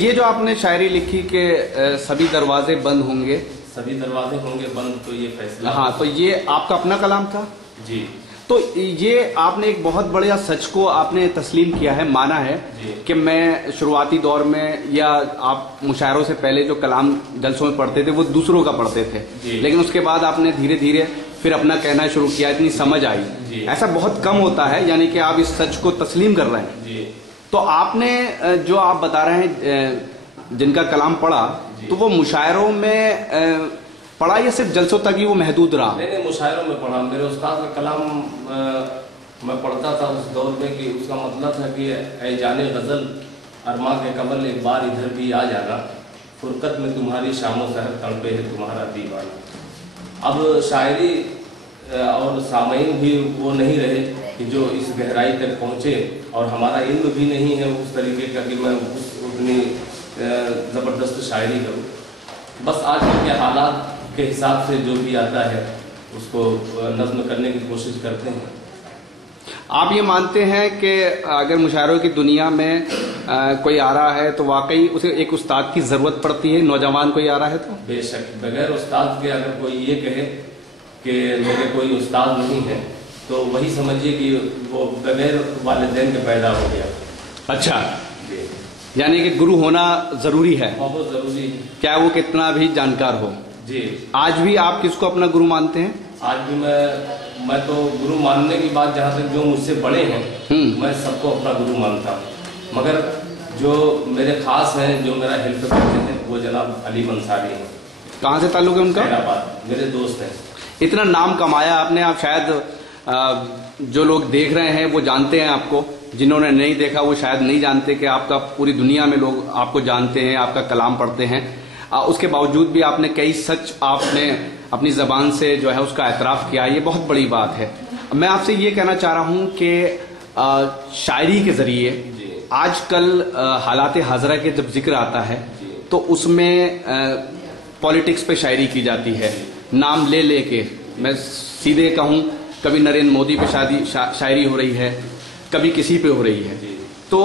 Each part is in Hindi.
ये जो आपने शायरी लिखी कि सभी दरवाजे बंद होंगे, सभी दरवाजे होंगे बंद, तो ये फैसला, हाँ, तो ये आपका अपना कलाम था जी। तो ये आपने एक बहुत बड़ा सच को आपने तस्लीम किया है, माना है कि मैं शुरुआती दौर में, या आप मुशायरों से पहले जो कलाम जलसों में पढ़ते थे वो दूसरों का पढ़ते थे, लेकिन उसके बाद आपने धीरे धीरे फिर अपना कहना शुरू किया, इतनी समझ आई। ऐसा बहुत कम होता है, यानी कि आप इस सच को तस्लीम कर रहे हैं। तो आपने जो आप बता रहे हैं जिनका कलाम पढ़ा, तो वो मुशायरों में पढ़ा या सिर्फ जलसों तक ही वो महदूद रहा? नहीं, मुशायरों में पढ़ा। मेरे उस्ताद का कलाम मैं पढ़ता था उस दौर में कि उसका मतलब था कि ऐ जाने गजल अरमा के कमल एक बार इधर भी आ जाना, फुरकत में तुम्हारी शामों सहर तड़पे है तुम्हारा दीवाना। अब शायरी और सामईन भी वो नहीं रहे कि जो इस गहराई तक पहुँचे, और हमारा इल्म भी नहीं है उस तरीके का कि मैं उतनी ज़बरदस्त शायरी करूँ। बस आज के हालात के हिसाब से जो भी आता है उसको नज़्म करने की कोशिश करते हैं। आप ये मानते हैं कि अगर मुशायरों की दुनिया में कोई आ रहा है तो वाकई उसे एक उस्ताद की ज़रूरत पड़ती है? नौजवान कोई आ रहा है तो बेशक, बगैर उस्ताद के अगर कोई ये कहे कि मेरे कोई उस्ताद नहीं है, तो वही समझिए कि वो बगैर वालिदैन के पैदा हो गया। अच्छा, यानी कि गुरु होना जरूरी है, बहुत जरूरी है, क्या वो कितना भी जानकार हो जी। आज भी आप किसको अपना गुरु मानते हैं? आज भी मैं तो गुरु मानने की बात, जहाँ तक जो मुझसे बड़े हैं मैं सबको अपना गुरु मानता हूँ, मगर जो मेरे खास हैं, जो मेरा हेल्प करते हैं, वो जनाब अली मंसारी हैं। कहाँ से ताल्लुक है उनका? मेरे दोस्त हैं। इतना नाम कमाया आपने, आप शायद जो लोग देख रहे हैं वो जानते हैं आपको, जिन्होंने नहीं देखा वो शायद नहीं जानते कि आपका पूरी दुनिया में लोग आपको जानते हैं, आपका कलाम पढ़ते हैं। उसके बावजूद भी आपने कई सच आपने अपनी ज़बान से जो है उसका एतराफ़ किया, ये बहुत बड़ी बात है। मैं आपसे ये कहना चाह रहा हूँ कि शायरी के ज़रिए आजकल हालात हाज़रा के जब जिक्र आता है तो उसमें पॉलिटिक्स पे शायरी की जाती है, नाम ले ले के। मैं सीधे कहूँ, कभी नरेंद्र मोदी पे शायरी हो रही है, कभी किसी पे हो रही है। तो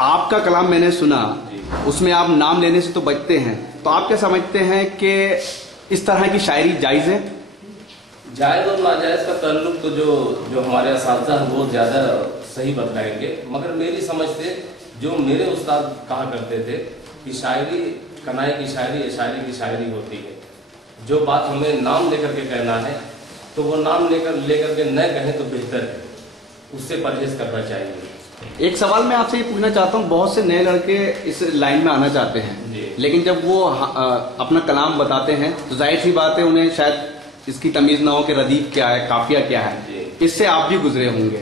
आपका कलाम मैंने सुना, उसमें आप नाम लेने से तो बचते हैं, तो आप क्या समझते हैं कि इस तरह की शायरी जायज़ है? जायज़ और नाजायज़ का ताल्लुक तो जो हमारे असातिज़ा हैं वो ज़्यादा सही बतलाएंगे, मगर मेरी समझ से जो मेरे उस्ताद कहा करते थे कि शायरी कनाए की शायरी शायरी की शायरी होती है। जो बात हमें नाम लेकर के कहना है तो वो नाम लेकर के न कहें तो बेहतर है, उससे परहेज करना चाहिए। एक सवाल मैं आपसे ये पूछना चाहता हूँ, बहुत से नए लड़के इस लाइन में आना चाहते हैं, लेकिन जब वो अपना कलाम बताते हैं तो जाहिर सी बात है उन्हें शायद इसकी तमीज ना हो कि रदीफ क्या है, काफिया क्या है। इससे आप भी गुजरे होंगे,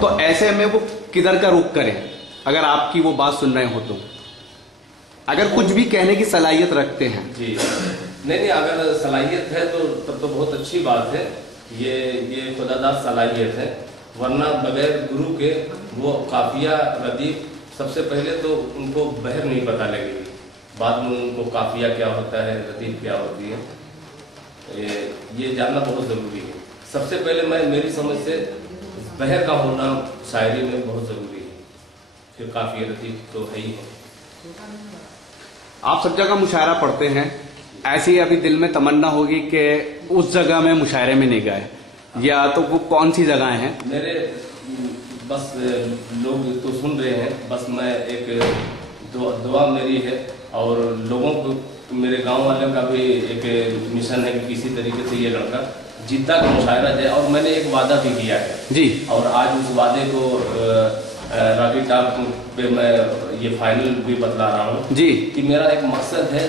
तो ऐसे में वो किधर का रुख करें अगर आपकी वो बात सुन रहे हो तो? अगर कुछ भी कहने की सलाहियत रखते हैं? जी नहीं, अगर सलाहियत है तो तब तो बहुत अच्छी बात है, ये खुदादार सलाहियत है, वरना बगैर गुरु के वो काफिया रदीफ, सबसे पहले तो उनको बहर नहीं पता लगेगी, बाद में उनको काफिया क्या होता है, रदीफ क्या होती है, ये जानना बहुत ज़रूरी है। सबसे पहले मेरी समझ से बहर का होना शायरी में बहुत ज़रूरी है, फिर काफिया रदीफ तो है ही है। आप सब जगह मुशायरा पढ़ते हैं, ऐसी अभी दिल में तमन्ना होगी कि उस जगह में मुशायरे में नहीं गए, या तो वो कौन सी जगह हैं? मेरे बस लोग तो सुन रहे हैं, बस मैं एक दुआ मेरी है, और लोगों को, मेरे गांव वालों का भी एक मिशन है कि किसी तरीके से ये लड़का जिद्दा का मुशायरा जाए, और मैंने एक वादा भी किया है जी, और आज उस वादे को रॉकी टॉक पे मैं ये फाइनल भी बतला रहा हूँ जी, कि मेरा एक मकसद है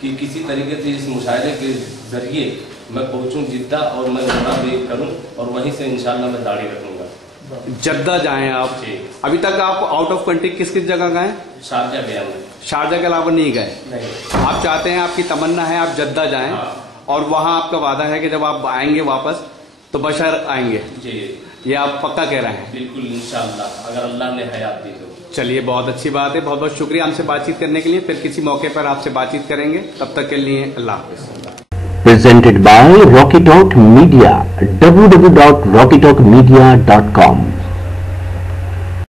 कि किसी तरीके से इस मुशायरे के जरिए मैं पहुंचूं जिद्दा, और मैं उम्रा भी करूं, और वहीं से इंशाल्लाह मैं दाढ़ी रखूंगा। जद्दा जाएं आप? अभी तक आप आउट ऑफ कंट्री किस किस जगह गए? शारजा गया मैं। शारजा के अलावा नहीं गए? नहीं। आप चाहते हैं, आपकी तमन्ना है आप जद्दा जाएं? हाँ। और वहां आपका वादा है कि जब आप आएंगे वापस तो बशर आएंगे जी, ये आप पक्का कह रहे हैं? बिल्कुल इंशाल्लाह, अगर अल्लाह ने हयात दी तो। चलिए, बहुत अच्छी बात है, बहुत बहुत शुक्रिया हमसे बातचीत करने के लिए। फिर किसी मौके पर आपसे बातचीत करेंगे, तब तक के लिए अल्लाह हाफ़िज़। Presented by Rocky Talk Media, www.rockytalkmedia.com।